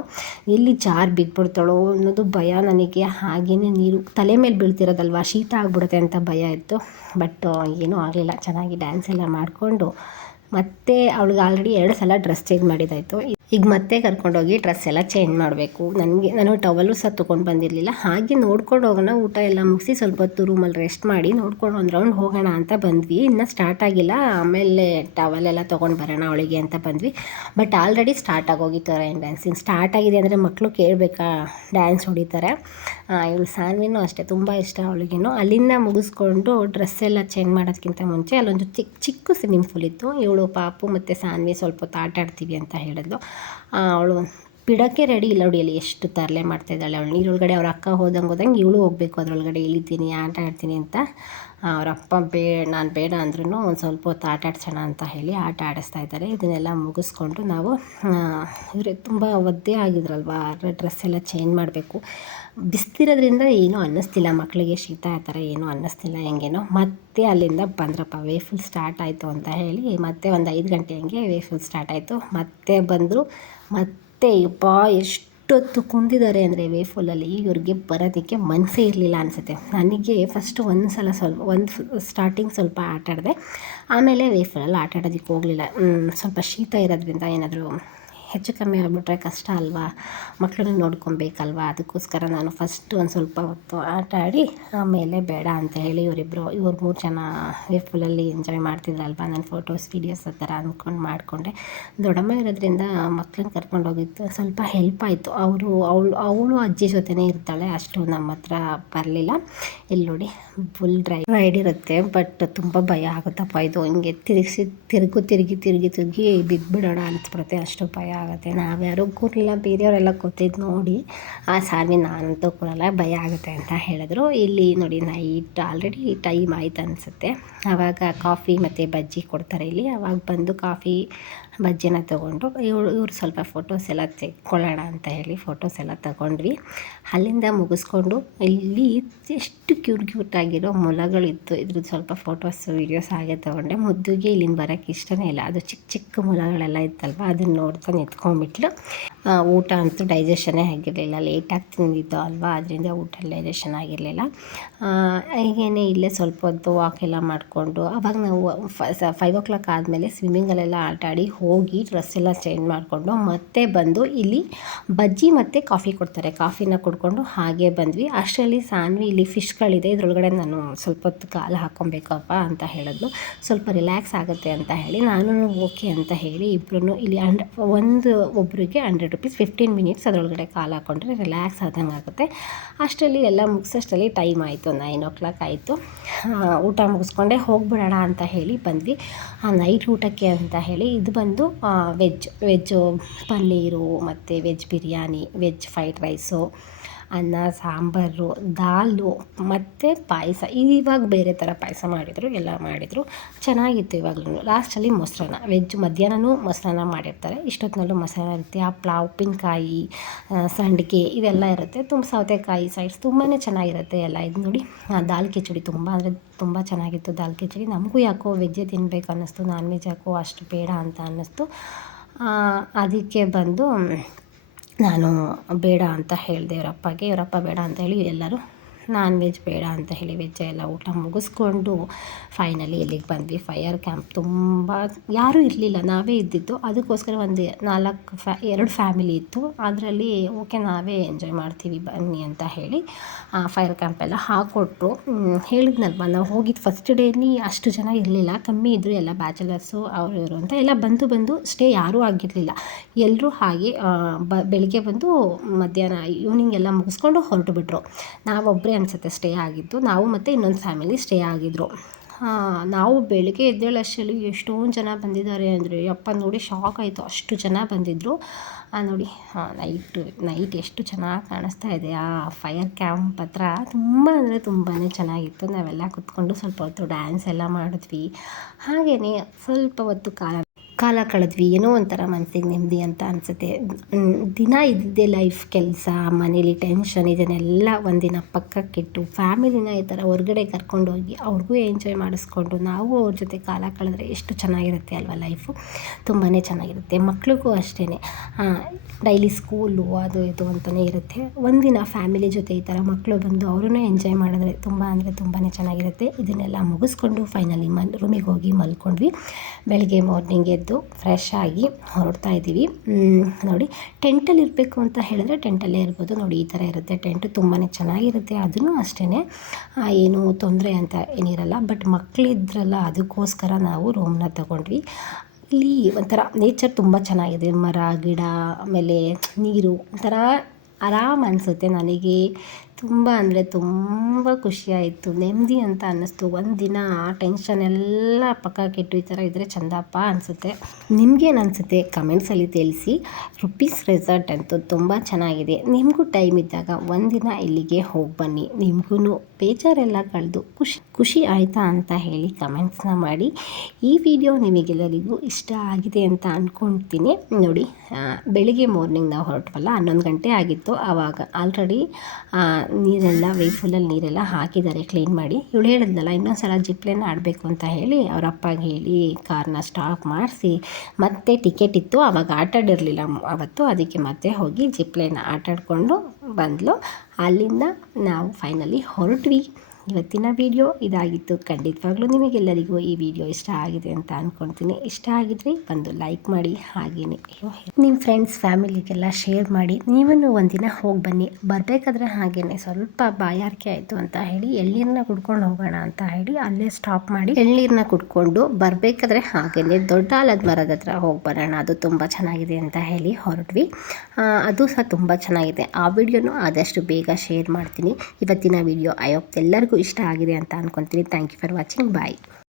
ಎಲ್ಲಿ ಜಾರು ಬಿದ್ದುಬಿಡ್ತಾಳೋ ಅನ್ನೋದು ಭಯ ನನಗೆ. ಹಾಗೆಯೇ ನೀರು ತಲೆ ಮೇಲೆ ಬೀಳ್ತಿರೋದಲ್ವ? ಶೀತ ಆಗ್ಬಿಡುತ್ತೆ ಅಂತ ಭಯ ಇತ್ತು. ಬಟ್ ಏನೂ ಆಗಲಿಲ್ಲ. ಚೆನ್ನಾಗಿ ಡ್ಯಾನ್ಸ್ ಎಲ್ಲ ಮಾಡಿಕೊಂಡು. ಮತ್ತೆ ಅವಳಿಗೆ ಆಲ್ರೆಡಿ ಎರಡು ಸಲ ಡ್ರೆಸ್ ಚೇಂಜ್ ಮಾಡಿದ್ದಾಯಿತು. ಈಗ ಮತ್ತೆ ಕರ್ಕೊಂಡೋಗಿ ಡ್ರೆಸ್ ಎಲ್ಲ ಚೇಂಜ್ ಮಾಡಬೇಕು. ನನಗೆ, ನಾನು ಟವಲು ಸಹ ತೊಗೊಂಡು ಬಂದಿರಲಿಲ್ಲ. ಹಾಗೆ ನೋಡ್ಕೊಂಡು ಹೋಗೋಣ, ಊಟ ಎಲ್ಲ ಮುಗಿಸಿ ಸ್ವಲ್ಪ ಹೊತ್ತು ರೂಮಲ್ಲಿ ರೆಸ್ಟ್ ಮಾಡಿ ನೋಡ್ಕೊಂಡು ಒಂದು ರೌಂಡ್ ಹೋಗೋಣ ಅಂತ ಬಂದ್ವಿ. ಇನ್ನೂ ಸ್ಟಾರ್ಟ್ ಆಗಿಲ್ಲ. ಆಮೇಲೆ ಟವಲ್ ಎಲ್ಲ ತೊಗೊಂಡು ಬರೋಣ ಅವಳಿಗೆ ಅಂತ ಬಂದ್ವಿ. ಬಟ್ ಆಲ್ರೆಡಿ ಸ್ಟಾರ್ಟ್ ಆಗೋಗಿತ್ತು ರೈನ್ ಡ್ಯಾನ್ಸಿಂಗ್ ಸ್ಟಾರ್ಟ್ ಆಗಿದೆ ಅಂದರೆ ಮಕ್ಕಳು ಕೇಳಬೇಕಾ? ಡ್ಯಾನ್ಸ್ ಹೊಡಿತಾರೆ. ಇವಳು ಸಾನ್ವಿನೂ ಅಷ್ಟೇ, ತುಂಬ ಇಷ್ಟ ಅವಳಿಗೇನು. ಅಲ್ಲಿಂದ ಮುಗಿಸ್ಕೊಂಡು ಡ್ರೆಸ್ ಎಲ್ಲ ಚೇಂಜ್ ಮಾಡೋದಕ್ಕಿಂತ ಮುಂಚೆ ಅಲ್ಲೊಂದು ಚಿಕ್ಕ ಚಿಕ್ಕ ಸ್ವಿಮ್ಮಿಂಗ್ ಪೂಲ್ ಇತ್ತು. ಇವಳು ಪಾಪು ಮತ್ತು ಸಾನ್ವಿ ಸ್ವಲ್ಪ ಹೊತ್ತು ಆಟ ಆಡ್ತೀವಿ ಅಂತ ಹೇಳಿದ್ಲು. ಅವಳು ಬಿಡೋಕ್ಕೆ ರೆಡಿ ಇಲ್ಲ ನೋಡಿ ಅಲ್ಲಿ ಎಷ್ಟು ತರಲೆ ಮಾಡ್ತಾಯಿದ್ದಾಳೆ ಅವಳು. ನೀರೊಳಗಡೆ ಅವ್ರ ಅಕ್ಕ ಹೋದಂಗೆ ಹೋದಂಗೆ ಇವಳು ಹೋಗಬೇಕು, ಅದರೊಳಗಡೆ ಇಳಿತೀನಿ, ಆಟ ಆಡ್ತೀನಿ ಅಂತ. ಅವ್ರ ಅಪ್ಪ ಬೇ, ನಾನು ಬೇಡ ಅಂದ್ರೂ ಒಂದು ಸ್ವಲ್ಪ ಹೊತ್ತು ಆಟ ಆಡ್ಸೋಣ ಅಂತ ಹೇಳಿ ಆಟ ಆಡಿಸ್ತಾ ಇದ್ದಾರೆ. ಇದನ್ನೆಲ್ಲ ಮುಗಿಸ್ಕೊಂಡು ನಾವು ಇವರು ತುಂಬ ಒದ್ದೆ ಆಗಿದ್ರಲ್ವ? ಡ್ರೆಸ್ ಎಲ್ಲ ಚೇಂಜ್ ಮಾಡಬೇಕು. ಬಿಸ್ತಿರೋದ್ರಿಂದ ಏನೂ ಅನ್ನಿಸ್ತಿಲ್ಲ. ಮಕ್ಕಳಿಗೆ ಶೀತ ಆ ಥರ ಏನೂ ಅನ್ನಿಸ್ತಿಲ್ಲ ಹೆಂಗೇನೋ. ಮತ್ತೆ ಅಲ್ಲಿಂದ ಬಂದ್ರಪ್ಪ ವೇಫುಲ್ ಸ್ಟಾರ್ಟ್ ಆಯಿತು ಅಂತ ಹೇಳಿ ಮತ್ತೆ ಒಂದು ಐದು ಗಂಟೆ ಹಂಗೆ ವೇಫುಲ್ ಸ್ಟಾರ್ಟ್ ಆಯಿತು. ಮತ್ತೆ ಬಂದರು. ಮತ್ತೆ ಯಪ್ಪ, ಎಷ್ಟೊತ್ತು ಕುಂದಿದ್ದಾರೆ ಅಂದರೆ ವೇಫುಲಲ್ಲಿ ಇವ್ರಿಗೆ ಬರೋದಕ್ಕೆ ಮನಸ್ಸೇ ಇರಲಿಲ್ಲ ಅನಿಸುತ್ತೆ. ನನಗೆ ಫಸ್ಟು ಒಂದು ಸಲ ಸ್ವಲ್ಪ, ಒಂದು ಸ್ಟಾರ್ಟಿಂಗ್ ಸ್ವಲ್ಪ ಆಟಾಡಿದೆ. ಆಮೇಲೆ ವೇಫುಲಲ್ಲಿ ಆಟ ಆಡೋದಕ್ಕೆ ಹೋಗಲಿಲ್ಲ. ಸ್ವಲ್ಪ ಶೀತ ಇರೋದ್ರಿಂದ ಏನಾದರೂ ಹೆಚ್ಚು ಕಮ್ಮಿ ಆಗಿಬಿಟ್ರೆ ಕಷ್ಟ ಅಲ್ವಾ? ಮಕ್ಕಳನ್ನ ನೋಡ್ಕೊಬೇಕಲ್ವ? ಅದಕ್ಕೋಸ್ಕರ ನಾನು ಫಸ್ಟ್ ಒಂದು ಸ್ವಲ್ಪ ಹೊತ್ತು ಆಟ ಆಡಿ, ಆಮೇಲೆ ಬೇಡ ಅಂತ ಹೇಳಿ ಇವರಿಬ್ಬರು ಇವ್ರು ಮೂರು ಜನ ಫುಲ್ಲಲ್ಲಿ ಎಂಜಾಯ್ ಮಾಡ್ತಿದ್ರಲ್ವ? ನಾನು ಫೋಟೋಸ್ ವೀಡಿಯೋಸ್ ಆ ಥರ ಅಂದ್ಕೊಂಡು ಮಾಡಿಕೊಂಡೆ. ದೊಡ್ಡಮ್ಮ ಇರೋದ್ರಿಂದ ಮಕ್ಕಳನ್ನ ಕರ್ಕೊಂಡು ಹೋಗಿದ್ದು ಸ್ವಲ್ಪ ಹೆಲ್ಪ್ ಆಯಿತು. ಅವರು, ಅವಳು ಅವಳು ಅಜ್ಜಿ ಜೊತೆನೇ ಇರ್ತಾಳೆ, ಅಷ್ಟು ನಮ್ಮ ಹತ್ರ ಬರಲಿಲ್ಲ. ಇಲ್ಲಿ ನೋಡಿ ಫುಲ್ ಡ್ರೈ ರೈಡ್ ಇರುತ್ತೆ ಬಟ್ ತುಂಬ ಭಯ ಆಗುತ್ತಪ್ಪ ಇದು. ಹಿಂಗೆ ತಿರುಗಿಸಿ, ತಿರುಗು, ತಿರುಗಿ ತಿರುಗಿ ತಿರುಗಿ ಬಿದ್ದುಬಿಡೋಣ ಅನಿಸ್ಬಿಡುತ್ತೆ, ಅಷ್ಟು ಭಯ ಆಗುತ್ತೆ. ನಾವ್ಯಾರೂ ಕೂರಲಿಲ್ಲ, ಬೇರೆಯವರೆಲ್ಲ ಕೂತಿದ್ದು ನೋಡಿ ಆ ಸಾರಿ ನಾನಂತೂ ಕೂರಲ್ಲ, ಭಯ ಆಗುತ್ತೆ ಅಂತ ಹೇಳಿದ್ರು. ಇಲ್ಲಿ ನೋಡಿ ನೈಟ್ ಆಲ್ರೆಡಿ ಟೈಮ್ ಆಯ್ತು ಅನಿಸುತ್ತೆ. ಆವಾಗ ಕಾಫಿ ಮತ್ತು ಬಜ್ಜಿ ಕೊಡ್ತಾರೆ ಇಲ್ಲಿ. ಆವಾಗ ಬಂದು ಕಾಫಿ ಬಜ್ಜಿನ ತೊಗೊಂಡು ಇವ್ರು ಇವ್ರು ಸ್ವಲ್ಪ ಫೋಟೋಸ್ ಎಲ್ಲ ತೆಕ್ಕೊಳ್ಳೋಣ ಅಂತ ಹೇಳಿ ಫೋಟೋಸ್ ಎಲ್ಲ ತಗೊಂಡ್ವಿ. ಅಲ್ಲಿಂದ ಮುಗಿಸ್ಕೊಂಡು ಇಲ್ಲಿ ಎಷ್ಟು ಕ್ಯೂಟ್ ಕ್ಯೂಟಾಗಿರೋ ಮೊಲಗಳಿತ್ತು. ಇದ್ರದ್ದು ಸ್ವಲ್ಪ ಫೋಟೋಸ್ ವೀಡಿಯೋಸ್ ಹಾಗೆ ತೊಗೊಂಡೆ. ಮುದ್ದುಗೆ ಇಲ್ಲಿಂದ ಬರೋಕ್ಕೆ ಇಷ್ಟನೇ ಇಲ್ಲ. ಅದು ಚಿಕ್ಕ ಚಿಕ್ಕ ಮೊಲಗಳೆಲ್ಲ ಇತ್ತಲ್ವ, ಅದನ್ನು ನೋಡ್ತಾ ನಿಂತ್ಕೊಂಡ್ಬಿಟ್ಲು. ಊಟ ಅಂತೂ ಡೈಜೆಷನೇ ಆಗಿರಲಿಲ್ಲ. ಲೇಟಾಗಿ ತಿಂದಿದ್ದು ಅಲ್ವಾ ಅದರಿಂದ ಊಟ ಡೈಜೆಷನ್ ಆಗಿರಲಿಲ್ಲ. ಹೀಗೇನೆ ಇಲ್ಲೇ ಸ್ವಲ್ಪ ಹೊತ್ತು ವಾಕ್ ಎಲ್ಲ ಮಾಡಿಕೊಂಡು, ಅವಾಗ ನಾವು ಫೈವ್ ಓ ಕ್ಲಾಕ್ ಆದಮೇಲೆ ಸ್ವಿಮ್ಮಿಂಗಲ್ಲೆಲ್ಲ ಆಟ ಆಡಿ ಹೋಗಿ ಡ್ರೆಸ್ ಎಲ್ಲ ಚೇಂಜ್ ಮಾಡಿಕೊಂಡು ಮತ್ತೆ ಬಂದು ಇಲ್ಲಿ ಬಜ್ಜಿ ಮತ್ತು ಕಾಫಿ ಕೊಡ್ತಾರೆ. ಕಾಫಿನ ಕುಡ್ಕೊಂಡು ಹಾಗೆ ಬಂದ್ವಿ. ಅಷ್ಟರಲ್ಲಿ ಸಾನ್ವಿ ಇಲ್ಲಿ ಫಿಶ್ಗಳಿದೆ ಇದರೊಳಗಡೆ ನಾನು ಸ್ವಲ್ಪ ಹೊತ್ತು ಕಾಲು ಹಾಕ್ಕೊಬೇಕಪ್ಪ ಅಂತ ಹೇಳಿದ್ಲು. ಸ್ವಲ್ಪ ರಿಲ್ಯಾಕ್ಸ್ ಆಗುತ್ತೆ ಅಂತ ಹೇಳಿ ನಾನು ಓಕೆ ಅಂತ ಹೇಳಿ ಇಬ್ಬರೂ ಇಲ್ಲಿ ಅಂಡ್ ಒಂದು ಒಬ್ಬರಿಗೆ ಹಂಡ್ರೆಡ್ ರುಪೀಸ್ ಫಿಫ್ಟೀನ್ ಮಿನಿಟ್ಸ್ ಅದರೊಳಗಡೆ ಕಾಲು ಹಾಕ್ಕೊಂಡ್ರೆ ರಿಲ್ಯಾಕ್ಸ್ ಆದಂಗೆ ಆಗುತ್ತೆ. ಅಷ್ಟರಲ್ಲಿ ಎಲ್ಲ ಮುಗಿಸೋಷ್ಟರಲ್ಲಿ ಟೈಮ್ ಆಯಿತು. ನೈನ್ ಓ ಕ್ಲಾಕ್ ಆಯಿತು ಊಟ ಮುಗಿಸ್ಕೊಂಡೆ ಹೋಗಿಬಿಡೋಣ ಅಂತ ಹೇಳಿ ಬಂದ್ವಿ. ಆ ನೈಟ್ ಊಟಕ್ಕೆ ಅಂತ ಹೇಳಿ ಇದು ಬಂದು ವೆಜ್ ವೆಜ್ಜು ಪನ್ನೀರು ಮತ್ತು veg biryani veg fried rice ಅನ್ನ, ಸಾಂಬಾರು, ದಾಲು, ಮತ್ತು ಪಾಯಸ. ಇವಾಗ ಬೇರೆ ಥರ ಪಾಯಸ ಮಾಡಿದರು, ಎಲ್ಲ ಮಾಡಿದರು. ಚೆನ್ನಾಗಿತ್ತು ಇವಾಗಲೂ. ಲಾಸ್ಟಲ್ಲಿ ಮೊಸರನ್ನ. ವೆಜ್ ಮಧ್ಯಾಹ್ನನೂ ಮೊಸರನ್ನ ಮಾಡಿರ್ತಾರೆ. ಇಷ್ಟೊತ್ತಿನಲ್ಲೂ ಮೊಸರನ್ನ ಇರುತ್ತೆ. ಹಪ್ಳ ಉಪ್ಪಿನಕಾಯಿ ಸಂಡಿಗೆ, ಇವೆಲ್ಲ ಇರುತ್ತೆ. ತುಂಬ ಸೌತೆಕಾಯಿ ಸೈಡ್ಸ್ ತುಂಬಾ ಚೆನ್ನಾಗಿರುತ್ತೆ ಎಲ್ಲ. ಇದು ನೋಡಿ ದಾಲ್ ಕಿಚಡಿ ತುಂಬ ಅಂದರೆ ತುಂಬ ಚೆನ್ನಾಗಿತ್ತು ದಾಲ್ ಕಿಚಡಿ. ನಮಗೂ ಯಾಕೋ ವೆಜ್ಜೇ ತಿನ್ನಬೇಕು ಅನ್ನಿಸ್ತು, ನಾನ್ ವೆಜ್ ಯಾಕೋ ಅಷ್ಟು ಬೇಡ ಅಂತ ಅನ್ನಿಸ್ತು. ಅದಕ್ಕೆ ಬಂದು ನಾನು ಬೇಡ ಅಂತ ಹೇಳಿದೆ ಇವರಪ್ಪಗೆ ಇವರಪ್ಪ ಬೇಡ ಅಂತ ಹೇಳಿ ಎಲ್ಲರೂ ನಾನ್ ವೆಜ್ ಬೇಡ ಅಂತ ಹೇಳಿ ವೆಜ್ಜೆ ಎಲ್ಲ ಊಟ ಮುಗಿಸ್ಕೊಂಡು ಫೈನಲಿ ಇಲ್ಲಿಗೆ ಬಂದ್ವಿ. ಫೈರ್ ಕ್ಯಾಂಪ್ ತುಂಬ ಯಾರೂ ಇರಲಿಲ್ಲ. ನಾವೇ ಇದ್ದಿದ್ದು. ಅದಕ್ಕೋಸ್ಕರ ಒಂದು ನಾಲ್ಕು ಫ್ಯಾ, ಎರಡು ಫ್ಯಾಮಿಲಿ ಇತ್ತು. ಅದರಲ್ಲಿ ಓಕೆ ನಾವೇ ಎಂಜಾಯ್ ಮಾಡ್ತೀವಿ, ಬನ್ನಿ ಅಂತ ಹೇಳಿ ಆ ಫೈರ್ ಕ್ಯಾಂಪ್ ಎಲ್ಲ ಹಾಕ್ಕೊಟ್ರು ಹೇಳಿದ್ನಲ್ವ, ನಾವು ಹೋಗಿದ್ದು ಫಸ್ಟ್ ಡೇಲಿ ಅಷ್ಟು ಜನ ಇರಲಿಲ್ಲ. ಕಮ್ಮಿ ಇದ್ದರು ಎಲ್ಲ ಬ್ಯಾಚುಲರ್ಸು ಅವರು ಇವರು ಅಂತ ಎಲ್ಲ ಬಂದು ಬಂದು ಸ್ಟೇ ಯಾರೂ ಆಗಿರಲಿಲ್ಲ. ಎಲ್ಲರೂ ಹಾಗೆ ಬ, ಬೆಳಿಗ್ಗೆ ಬಂದು ಮಧ್ಯಾಹ್ನ ಈವ್ನಿಂಗ್ ಎಲ್ಲ ಮುಗಿಸ್ಕೊಂಡು ಹೊರಟು ಬಿಟ್ಟರು ನಾವೊಬ್ಬರೇ ಅನಿಸುತ್ತೆ ಸ್ಟೇ ಆಗಿದ್ದು. ನಾವು ಮತ್ತು ಇನ್ನೊಂದು ಫ್ಯಾಮಿಲಿ ಸ್ಟೇ ಆಗಿದ್ದರು ನಾವು ಬೆಳಗ್ಗೆ ಎದ್ದೇಳಷ್ಟರಲ್ಲಿ ಎಷ್ಟೊಂದು ಜನ ಬಂದಿದ್ದಾರೆ ಅಂದರೆ, ಯಪ್ಪ ನೋಡಿ ಶಾಕ್ ಆಯಿತು. ಅಷ್ಟು ಜನ ಬಂದಿದ್ದರು ನೋಡಿ ನೈಟು ನೈಟ್ ಎಷ್ಟು ಚೆನ್ನಾಗಿ ಕಾಣಿಸ್ತಾ ಇದೆ. ಆ ಫೈರ್ ಕ್ಯಾಂಪ್ ಹತ್ರ ತುಂಬ ಅಂದರೆ ತುಂಬಾ ಚೆನ್ನಾಗಿತ್ತು. ನಾವೆಲ್ಲ ಕುತ್ಕೊಂಡು ಸ್ವಲ್ಪ ಹೊತ್ತು ಡ್ಯಾನ್ಸ್ ಎಲ್ಲ ಮಾಡಿದ್ವಿ. ಹಾಗೆಯೇ ಸ್ವಲ್ಪ ಹೊತ್ತು ಕಾಲ ಕಾಲ ಕಳೆದ್ವಿ, ಏನೋ ಒಂಥರ ಮನಸ್ಸಿಗೆ ನೆಮ್ಮದಿ ಅಂತ ಅನಿಸುತ್ತೆ. ದಿನ ಇದ್ದಿದ್ದೆ ಲೈಫ್ ಕೆಲಸ, ಮನೇಲಿ ಟೆನ್ಷನ್ ಇದನ್ನೆಲ್ಲ ಒಂದಿನ ಪಕ್ಕಕ್ಕಿಟ್ಟು, ಫ್ಯಾಮಿಲಿನ ಈ ಥರ ಕರ್ಕೊಂಡು ಕರ್ಕೊಂಡೋಗಿ ಅವ್ರಿಗೂ ಎಂಜಾಯ್ ಮಾಡಿಸ್ಕೊಂಡು, ನಾವು ಅವ್ರ ಜೊತೆ ಕಾಲ ಕಳೆದ್ರೆ ಎಷ್ಟು ಚೆನ್ನಾಗಿರುತ್ತೆ ಅಲ್ವಾ ಲೈಫು ತುಂಬಾ ಚೆನ್ನಾಗಿರುತ್ತೆ. ಮಕ್ಳಿಗೂ ಅಷ್ಟೇ ಡೈಲಿ ಸ್ಕೂಲು ಅದು ಇದು ಅಂತಲೇ ಇರುತ್ತೆ. ಒಂದಿನ ಫ್ಯಾಮಿಲಿ ಜೊತೆ ಈ ಥರ ಮಕ್ಕಳು ಬಂದು ಅವರೂ ಎಂಜಾಯ್ ಮಾಡಿದ್ರೆ ತುಂಬ ಅಂದರೆ ತುಂಬಾ ಚೆನ್ನಾಗಿರುತ್ತೆ. ಇದನ್ನೆಲ್ಲ ಮುಗಿಸ್ಕೊಂಡು ಫೈನಲಿ ಮನ್ ರೂಮಿಗೆ ಹೋಗಿ ಮಲ್ಕೊಂಡ್ವಿ. ಬೆಳಗ್ಗೆ ಮಾರ್ನಿಂಗ್ ಎದ್ದು ಎದ್ದು ಫ್ರೆಶ್ ಆಗಿ ಹೊರಡ್ತಾ ಇದ್ದೀವಿ. ನೋಡಿ ಟೆಂಟಲ್ಲಿ ಇರಬೇಕು ಅಂತ ಹೇಳಿದ್ರೆ ಟೆಂಟಲ್ಲೇ ಇರ್ಬೋದು. ನೋಡಿ, ಈ ಥರ ಇರುತ್ತೆ. ಟೆಂಟು ತುಂಬಾ ಚೆನ್ನಾಗಿರುತ್ತೆ. ಅದನ್ನು ಅಷ್ಟೇ ಏನು ತೊಂದರೆ ಅಂತ ಏನಿರಲ್ಲ. ಬಟ್ ಮಕ್ಕಳಿದ್ರಲ್ಲ ಅದಕ್ಕೋಸ್ಕರ ನಾವು ರೂಮ್ನ ತಗೊಂಡ್ವಿ. ಇಲ್ಲಿ ಒಂಥರ ನೇಚರ್ ತುಂಬ ಚೆನ್ನಾಗಿದೆ. ಮರ, ಗಿಡ, ಆಮೇಲೆ ನೀರು, ಒಂಥರ ಆರಾಮ ಅನಿಸುತ್ತೆ ನನಗೆ. ತುಂಬ ಅಂದರೆ ತುಂಬ ಖುಷಿಯಾಯಿತು ನೆಮ್ಮದಿ ಅಂತ ಅನ್ನಿಸ್ತು. ಒಂದು ದಿನ ಟೆನ್ಷನ್ ಎಲ್ಲ ಪಕ್ಕಕ್ಕಿಟ್ಟು ಈ ಥರ ಇದ್ದರೆ ಚಂದಪ್ಪ ಅನಿಸುತ್ತೆ. ನಿಮ್ಗೇನು ಅನಿಸುತ್ತೆ? ಕಮೆಂಟ್ಸಲ್ಲಿ ತಿಳಿಸಿ. ರುಪೀಸ್ ರೆಸಾರ್ಟ್ ಅಂತೂ ತುಂಬ ಚೆನ್ನಾಗಿದೆ. ನಿಮಗೂ ಟೈಮ್ ಇದ್ದಾಗ ಒಂದಿನ ಇಲ್ಲಿಗೆ ಹೋಗಿ ಬನ್ನಿ. ನಿಮಗೂ ಬೇಜಾರೆಲ್ಲ ಕಳೆದು ಖುಷಿ ಖುಷಿ ಆಯಿತಾ ಅಂತ ಹೇಳಿ ಕಮೆಂಟ್ಸ್ನ ಮಾಡಿ. ಈ ವಿಡಿಯೋ ನಿಮಗೆಲ್ಲರಿಗೂ ಇಷ್ಟ ಆಗಿದೆ ಅಂತ ಅಂದ್ಕೊಳ್ತೀನಿ ನೋಡಿ ಬೆಳಿಗ್ಗೆ ಮಾರ್ನಿಂಗ್ ನಾವು ಹೊರಟವಲ್ಲ, ಹನ್ನೊಂದು ಗಂಟೆ ಆಗಿತ್ತು. ಆವಾಗ ಆಲ್ರೆಡಿ ನೀರೆಲ್ಲ ವೇಫಲಲ್ಲಿ ನೀರೆಲ್ಲ ಹಾಕಿದ್ದಾರೆ ಕ್ಲೀನ್ ಮಾಡಿ. ಇವಳು ಹೇಳಿದ್ನಲ್ಲ ಇನ್ನೊಂದು ಸಲ ಜಿಪ್ಲೇನ ಆಡಬೇಕು ಅಂತ ಹೇಳಿ, ಅವ್ರ ಅಪ್ಪಗೆ ಹೇಳಿ ಕಾರ್ನ ಸ್ಟಾಪ್ ಮಾಡಿಸಿ, ಮತ್ತೆ ಟಿಕೆಟ್ ಇತ್ತು. ಆವಾಗ ಆಟಾಡಿರಲಿಲ್ಲ ಅವತ್ತು, ಅದಕ್ಕೆ ಮತ್ತೆ ಹೋಗಿ ಜಿಪ್ಲೇನ ಆಟಾಡಿಕೊಂಡು ಬಂದಳು ಅಲ್ಲಿಂದ ನಾವು ಫೈನಲಿ ಹೊರಟ್ವಿ. ಇವತ್ತಿನ ವಿಡಿಯೋ ಇದಾಗಿತ್ತು. ಖಂಡಿತವಾಗ್ಲೂ ನಿಮಗೆಲ್ಲರಿಗೂ ಈ ವಿಡಿಯೋ ಇಷ್ಟ ಆಗಿದೆ ಅಂತ ಅಂದ್ಕೊಳ್ತೀನಿ ಇಷ್ಟ ಆಗಿದ್ರೆ ಒಂದು ಲೈಕ್ ಮಾಡಿ ಹಾಗೆಯೇ ನಿಮ್ಮ ಫ್ರೆಂಡ್ಸ್ ಫ್ಯಾಮಿಲಿಗೆಲ್ಲ ಶೇರ್ ಮಾಡಿ. ನೀವನ್ನು ಒಂದಿನ ಹೋಗಿ ಬನ್ನಿ. ಬರಬೇಕಾದ್ರೆ ಹಾಗೇನೆ ಸ್ವಲ್ಪ ಬಾಯಾರಿಕೆ ಆಯಿತು ಅಂತ ಹೇಳಿ ಎಳ್ನೀರನ್ನ ಕುಡ್ಕೊಂಡು ಹೋಗೋಣ ಅಂತ ಹೇಳಿ ಅಲ್ಲೇ ಸ್ಟಾಪ್ ಮಾಡಿ ಎಳ್ನೀರನ್ನ ಕುಡ್ಕೊಂಡು ಬರಬೇಕಾದ್ರೆ ಹಾಗೇನೆ ದೊಡ್ಡ ಆಲದ ಮರದ ಹತ್ರ ಹೋಗಿ ಬರೋಣ. ಅದು ತುಂಬ ಚೆನ್ನಾಗಿದೆ ಅಂತ ಹೇಳಿ ಹೊರಟ್ವಿ. ಅದು ಸಹ ತುಂಬ ಚೆನ್ನಾಗಿದೆ. ಆ ವಿಡಿಯೋನು ಆದಷ್ಟು ಬೇಗ ಶೇರ್ ಮಾಡ್ತೀನಿ. ಇವತ್ತಿನ ವಿಡಿಯೋ ಐ ಹೋಪ್ ಎಲ್ಲರಿಗೂ ಇಷ್ಟ ಆಗಿದೆ ಅಂತ ಅಂದ್ಕೊತೀನಿ thank you for watching bye